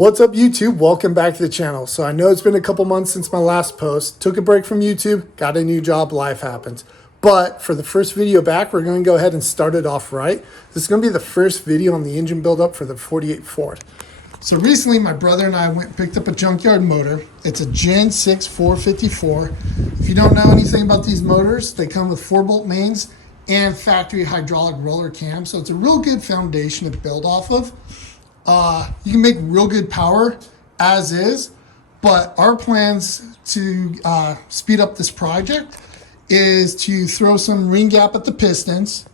What's up, YouTube? Welcome back to the channel. So I know it's been a couple months since my last post. Took a break from YouTube, got a new job, life happens. But for the first video back, we're going to go ahead and start it off right. This is going to be the first video on the engine buildup for the 48 Ford. So recently, my brother and I went and picked up a Junkyard motor. It's a Gen 6 454. If you don't know anything about these motors, they come with 4-bolt mains and factory hydraulic roller cams. So it's a real good foundation to build off of. You can make real good power as is, but our plans to speed up this project is to throw some ring gap at the pistons,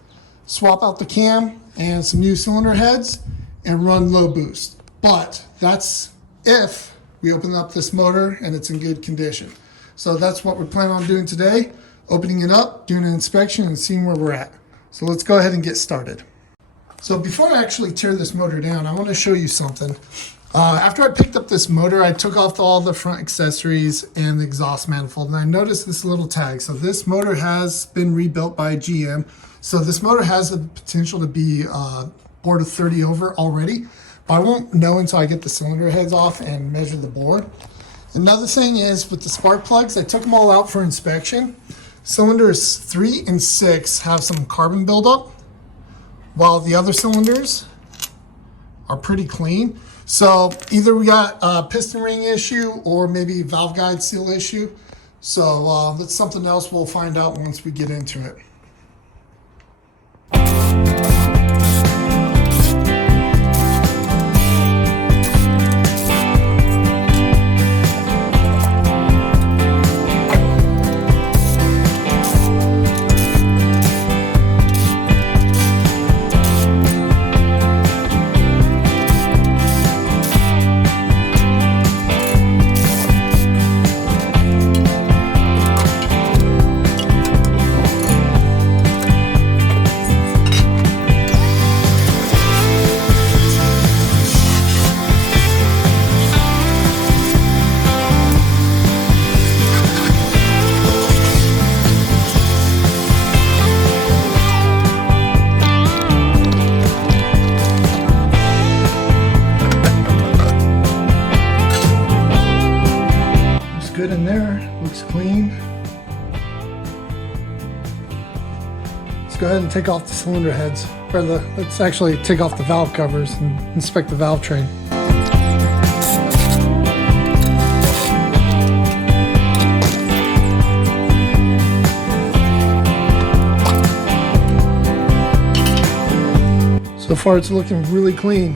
swap out the cam and some new cylinder heads, and run low boost. But that's if we open up this motor and it's in good condition. So that's what we're planning on doing today, opening it up, doing an inspection, and seeing where we're at. So let's go ahead and get started. So before I actually tear this motor down, I want to show you something. After I picked up this motor, I took off all the front accessories and the exhaust manifold, and I noticed this little tag. So this motor has been rebuilt by GM. So this motor has the potential to be bore to 30 over already, but I won't know until I get the cylinder heads off and measure the bore. Another thing is with the spark plugs, I took them all out for inspection. Cylinders 3 and 6 have some carbon buildup, while the other cylinders are pretty clean. So either we got a piston ring issue or maybe valve guide seal issue. So that's something else we'll find out once we get into it. Good in there, looks clean. Let's go ahead and take off the cylinder heads, or let's actually take off the valve covers and inspect the valve train. So far it's looking really clean.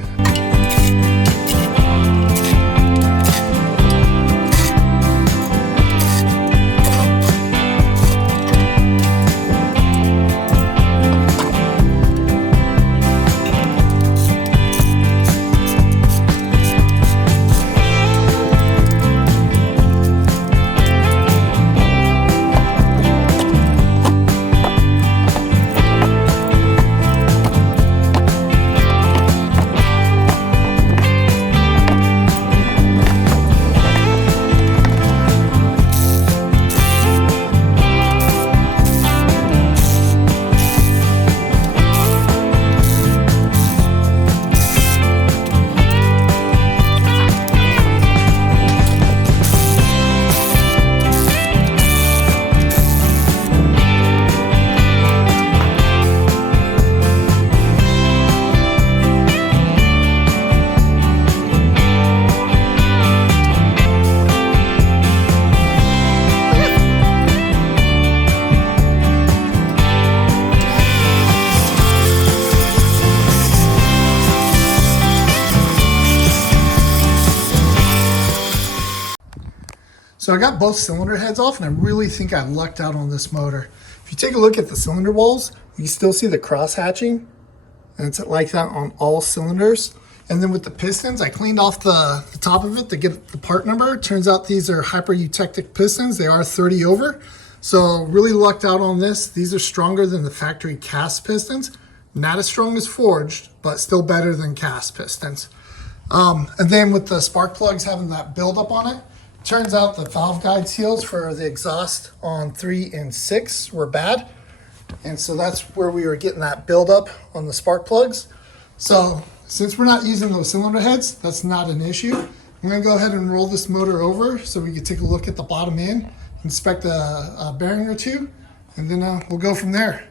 So I got both cylinder heads off, and I really think I lucked out on this motor. If you take a look at the cylinder walls, you can still see the cross hatching, and it's like that on all cylinders. And then with the pistons, I cleaned off the top of it to get the part number. Turns out these are hyper-eutectic pistons. They are 30 over. So really lucked out on this. These are stronger than the factory cast pistons. Not as strong as forged, but still better than cast pistons. And then with the spark plugs having that buildup on it, turns out the valve guide seals for the exhaust on 3 and 6 were bad. And so that's where we were getting that buildup on the spark plugs. So since we're not using those cylinder heads, that's not an issue. I'm going to go ahead and roll this motor over so we can take a look at the bottom end, inspect a bearing or two, and then we'll go from there.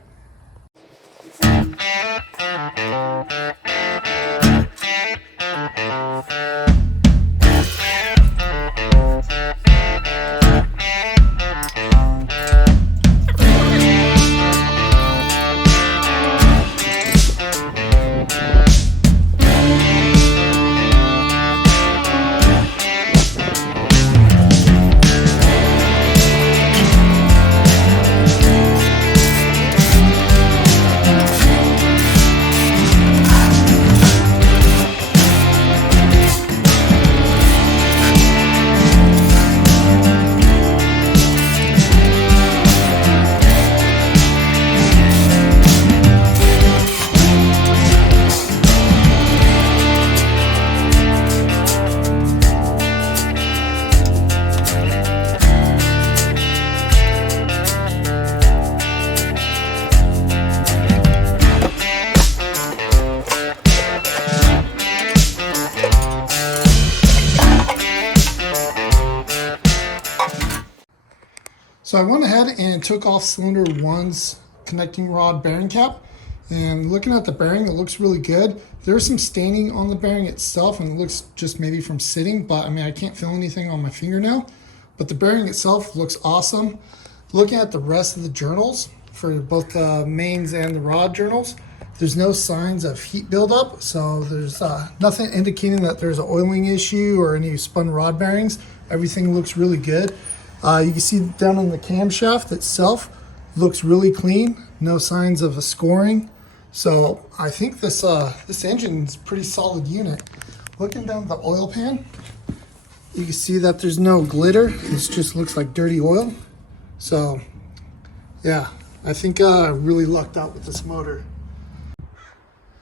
So I went ahead and took off cylinder 1's connecting rod bearing cap, and looking at the bearing, it looks really good. There's some staining on the bearing itself, and it looks just maybe from sitting, but I mean, I can't feel anything on my fingernail, but the bearing itself looks awesome. Looking at the rest of the journals for both the mains and the rod journals, there's no signs of heat buildup, so there's nothing indicating that there's an oiling issue or any spun rod bearings. Everything looks really good. You can see down on the camshaft itself, looks really clean. No signs of a scoring. So I think this engine's a pretty solid unit. Looking down the oil pan, you can see that there's no glitter. This just looks like dirty oil. So yeah, I think I really lucked out with this motor.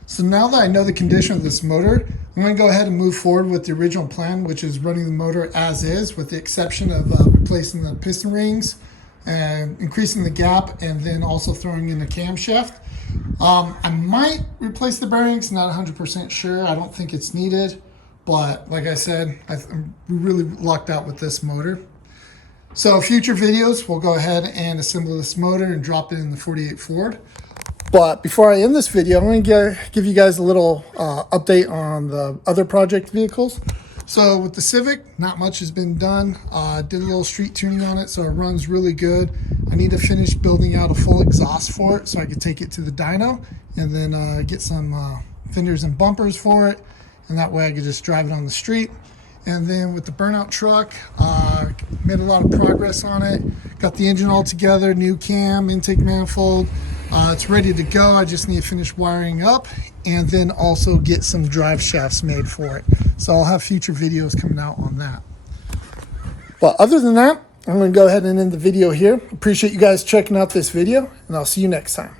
So now that I know the condition of this motor, I'm going to go ahead and move forward with the original plan, which is running the motor as is, with the exception of replacing the piston rings and increasing the gap, and then also throwing in the camshaft. I might replace the bearings, not 100% sure. I don't think it's needed, but like I said, I'm really lucked out with this motor. So future videos, we'll go ahead and assemble this motor and drop it in the 48 Ford. But before I end this video, I'm going to give you guys a little update on the other project vehicles. So with the Civic, not much has been done. Did a little street tuning on it, so it runs really good. I need to finish building out a full exhaust for it so I could take it to the dyno, and then get some fenders and bumpers for it, and that way I could just drive it on the street. And then with the burnout truck, made a lot of progress on it. Got the engine all together, new cam, intake manifold. It's ready to go. I just need to finish wiring up and then also get some drive shafts made for it. So I'll have future videos coming out on that. But other than that, I'm going to go ahead and end the video here. Appreciate you guys checking out this video, and I'll see you next time.